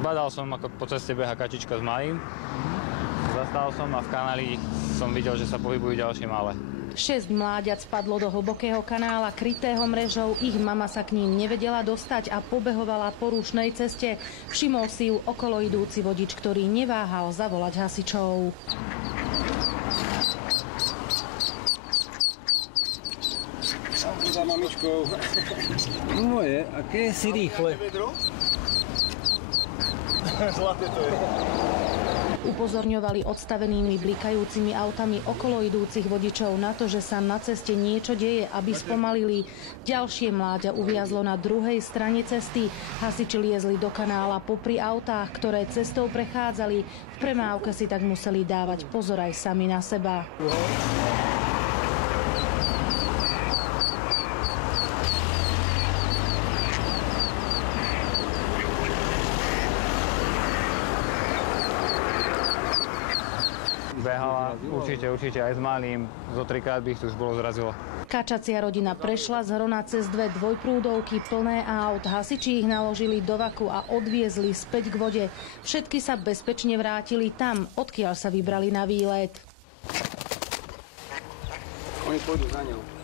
Zbadal som, ako po ceste beha kačička s malým. Zastal som a v kanáli som videl, že sa pohybujú ďalšie malé. 6 mláďat spadlo do hlbokého kanála krytého mrežou. Ich mama sa k ním nevedela dostať a pobehovala po rušnej ceste. Všimol si ju okolo idúci vodič, ktorý neváhal zavolať hasičov. Za mamičkou. Moje, aké si rýchle. Zlaté to je. Upozorňovali odstavenými blikajúcimi autami okolo idúcich vodičov na to, že sa na ceste niečo deje, aby spomalili. Ďalšie mláďa uviazlo na druhej strane cesty. Hasiči liezli do kanála popri autách, ktoré cestou prechádzali. V premávke si tak museli dávať pozor aj sami na seba. Behala určite aj s malým. Zo 3-krát by ich tu už bolo zrazilo. Kačacia rodina prešla z Hrona cez 2 dvojprúdovky plné aut. Hasiči ich naložili do vaku a odviezli späť k vode. Všetky sa bezpečne vrátili tam, odkiaľ sa vybrali na výlet. Oni pôjdu za ňou.